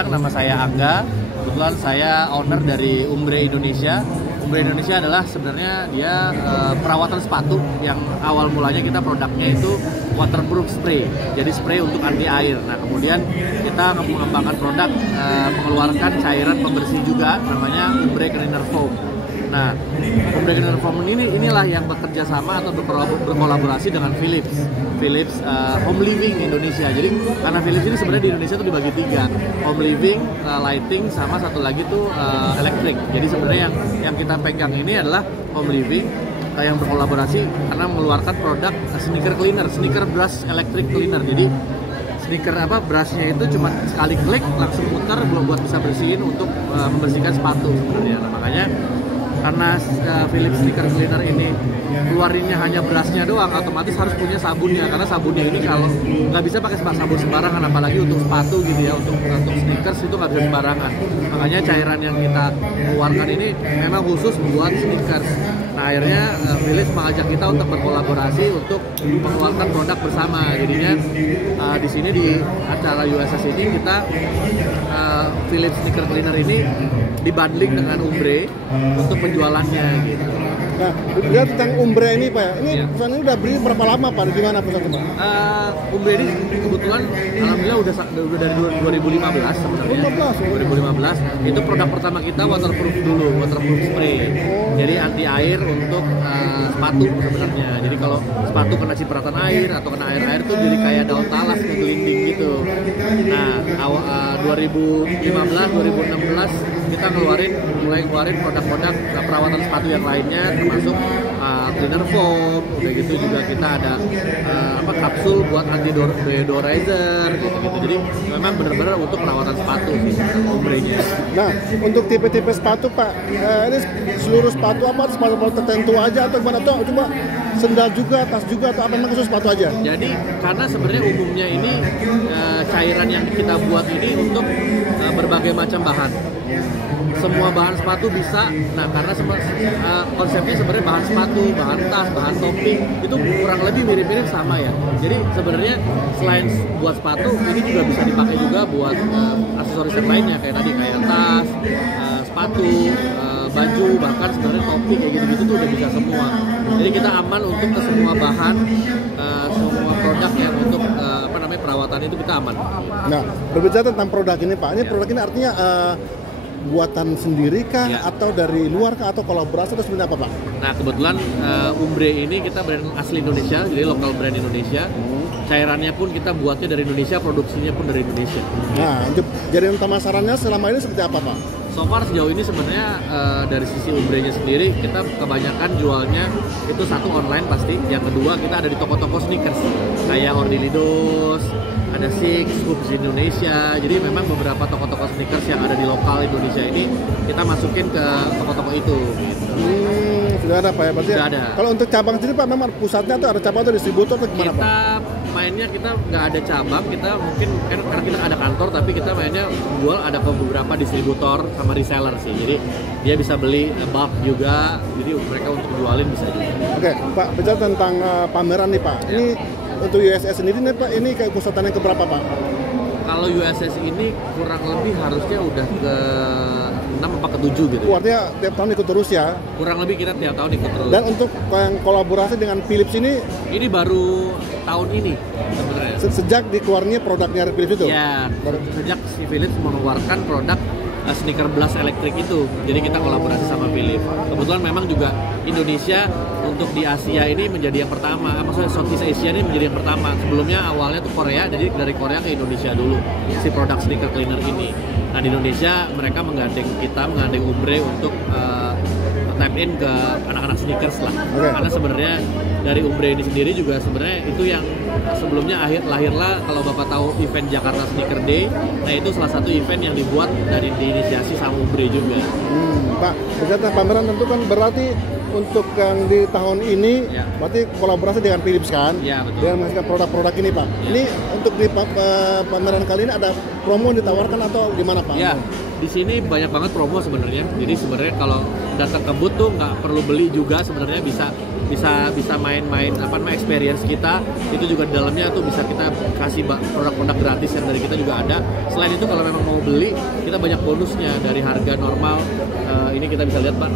Siang, nama saya Angga. Kebetulan saya owner dari Umbre Indonesia. Umbre Indonesia adalah sebenarnya dia perawatan sepatu yang awal mulanya kita produknya itu waterproof spray. Jadi spray untuk anti air. Nah, kemudian kita mengembangkan produk mengeluarkan cairan pembersih juga namanya Umbre Cleaner Foam. Nah, Umbre Cleaner Foam inilah yang bekerja sama atau berkolaborasi dengan Philips Home Living Indonesia. Jadi karena Philips ini sebenarnya di Indonesia tuh dibagi 3, Home Living, Lighting, sama satu lagi tuh Electric. Jadi sebenarnya yang kita pegang ini adalah Home Living yang berkolaborasi karena mengeluarkan produk sneaker brush electric cleaner. Jadi brushnya itu cuma sekali klik langsung muter buat bisa bersihin untuk membersihkan sepatu sebenarnya. Nah, makanya karena Philips Sneaker Cleaner ini keluarinnya hanya brushnya doang, otomatis harus punya sabunnya, karena sabunnya ini kalau nggak bisa pakai sabun sembarangan, apalagi untuk sepatu gitu ya, untuk sneakers itu nggak bisa sembarangan. Makanya cairan yang kita keluarkan ini memang khusus buat sneakers. Nah, akhirnya Philips mengajak kita untuk berkolaborasi untuk mengeluarkan produk bersama. Jadinya di sini di acara USS ini kita Philips Sneaker Cleaner ini dibundling dengan Umbre untuk penjualannya gitu. Nah, lihat tentang Umbre ini Pak, ini perusahaan ini udah beli berapa lama Pak? Di mana perusahaan Pak? Umbre ini kebetulan alhamdulillah udah dari 2015 sebenarnya. 2015 itu produk pertama kita waterproof spray. Jadi anti air untuk sepatu sebenarnya. Jadi kalau sepatu kena cipratan air atau kena air tuh jadi kayak daun talas ngegelinding gitu. Nah, 2015 2016 kita mulai ngeluarin produk-produk perawatan sepatu yang lainnya, termasuk cleaner foam, udah gitu juga kita ada kapsul buat anti deodorizer gitu. Jadi memang benar-benar untuk perawatan sepatu sih Umbre-nya. Nah, untuk tipe-tipe sepatu Pak, ini seluruh sepatu apa sepatu tertentu aja atau gimana, atau cuma sendal juga, tas juga, atau apa memang khusus sepatu aja? Jadi karena sebenarnya umumnya ini cairan yang kita buat ini untuk berbagai macam bahan. Semua bahan sepatu bisa. Nah, karena konsepnya sebenarnya bahan sepatu, bahan tas, bahan topi itu kurang lebih mirip-mirip sama ya. Jadi sebenarnya selain buat sepatu, ini juga bisa dipakai juga buat aksesoris yang lainnya kayak tas, sepatu, baju, bahkan sebenarnya topi kayak gitu-gitu tuh udah bisa semua. Jadi kita aman untuk ke semua bahan, semua produk yang untuk perawatan itu kita aman. Nah, berbicara tentang produk ini Pak, ini produk ini artinya buatan sendiri kah atau dari luar kah atau kolaborasi atau sebenarnya apa Pak? Nah, kebetulan Umbre ini kita brand asli Indonesia, jadi lokal brand Indonesia. Cairannya pun kita buatnya dari Indonesia, produksinya pun dari Indonesia. Nah, untuk jaringan pemasarannya selama ini seperti apa Pak? So far sejauh ini sebenarnya dari sisi Umbre-nya sendiri kita kebanyakan jualnya itu satu online pasti, yang kedua kita ada di toko-toko sneakers kayak Ordilidos, ada Six, Hoops Indonesia. Jadi memang beberapa toko-toko sneakers yang ada di lokal Indonesia ini kita masukin ke toko-toko itu gitu. Sudah ada Pak ya? Berarti sudah ada. Kalau untuk cabang sendiri Pak, memang pusatnya atau ada cabang atau distributor atau gimana Pak? Kita nggak ada cabang, kita mungkin karena kita ada kantor, tapi kita mainnya jual ada ke beberapa distributor sama reseller sih. Jadi dia bisa beli bulk juga, jadi mereka untuk jualin bisa juga. Oke Pak, bicara tentang pameran nih Pak. Ini untuk USS sendiri nih Pak, ini kayak pusatan yang keberapa Pak? Kalau USS ini kurang lebih harusnya udah ke 6 apa ke 7 gitu. Artinya tiap tahun ikut terus ya? Kurang lebih kita tiap tahun ikut terus. Dan untuk yang kolaborasi dengan Philips ini baru tahun ini sebenarnya. Sejak dikeluarnya produknya Philips itu? Ya, sejak si Philips mengeluarkan produk sneaker blast elektrik itu. Jadi kita kolaborasi sama Philips. Kebetulan memang juga Indonesia untuk di Asia ini menjadi yang pertama. Maksudnya Southeast Asia ini menjadi yang pertama. Sebelumnya awalnya tuh Korea, jadi dari Korea ke Indonesia dulu si produk sneaker cleaner ini. Nah, di Indonesia mereka menggandeng Umbre untuk tap in ke anak-anak sneakers lah. Karena sebenarnya dari Umbre ini sendiri juga sebenarnya itu yang sebelumnya lahirlah kalau Bapak tahu event Jakarta Sneaker Day. Nah, itu salah satu event yang dibuat dari diinisiasi sama Umbre juga. Pak, berkata pameran tentu kan berarti untuk yang di tahun ini berarti kolaborasi dengan Philips kan? Ya, betul. Dengan menghasilkan produk-produk ini Pak. Ini untuk di pameran kali ini ada promo yang ditawarkan atau gimana Pak? Ya, di sini banyak banget promo sebenarnya. Jadi sebenarnya kalau datang ke booth tuh nggak perlu beli juga, sebenarnya bisa bisa main-main apa namanya experience kita. Itu juga di dalamnya tuh bisa kita kasih produk-produk gratis yang dari kita juga ada. Selain itu kalau memang mau beli, kita banyak bonusnya dari harga normal. Ini kita bisa lihat, Pak.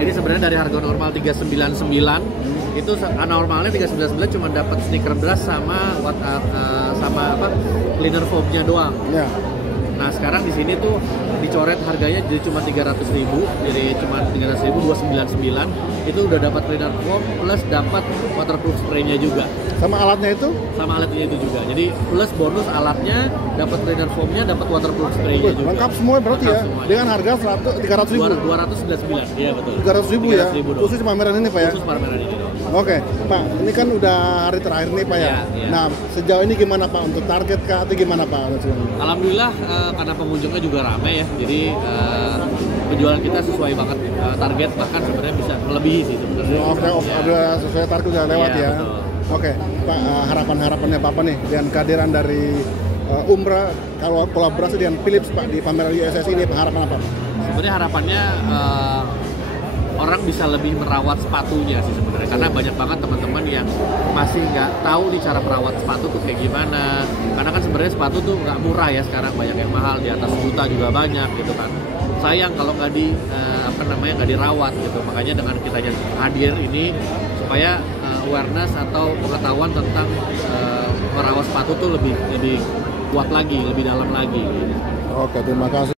Jadi sebenarnya dari harga normal 399 itu normalnya 399 cuma dapat sneaker brush sama cleaner foamnya doang. Ya. Nah sekarang di sini tuh dicoret harganya jadi cuma 300.000, jadi cuma 300.000 299 itu udah dapat cleaner foam plus dapat waterproof spray-nya juga. Sama alatnya itu? Sama alatnya itu juga. Jadi plus bonus alatnya, dapat cleaner foam-nya, dapat waterproof spray-nya juga. Lengkap semua berarti lengkap ya. Semuanya. Dengan harga 200.000. 299. Iya betul. 300.000 ya. 300.000 Khusus pameran ini, Pak ya. Khusus pameran ini dong. Oke, Pak. Ini kan udah hari terakhir nih, Pak ya. Iya. Nah, sejauh ini gimana, Pak? Untuk target kah atau gimana, Pak? Alhamdulillah karena pengunjungnya juga ramai ya. Jadi penjualan kita sesuai banget target, bahkan sebenarnya bisa melebihi sih sebenarnya. Udah sesuai target udah lewat Iya, ya. betul. Oke, Pak, harapan-harapannya Bapak nih dengan kehadiran dari Umbra kalau kolaborasi dengan Philips, Pak, di pameran USS ini, harapan apa, Pak? Sebenarnya harapannya orang bisa lebih merawat sepatunya sih sebenarnya, karena banyak banget teman-teman yang masih nggak tahu nih cara merawat sepatu tuh kayak gimana. Karena kan sebenarnya sepatu tuh nggak murah ya sekarang, banyak yang mahal, di atas juta juga banyak gitu kan. Sayang kalau nggak nggak dirawat gitu. Makanya dengan kita hadir ini supaya awareness atau pengetahuan tentang merawat sepatu tuh lebih kuat lagi, lebih dalam lagi. Oke, terima kasih.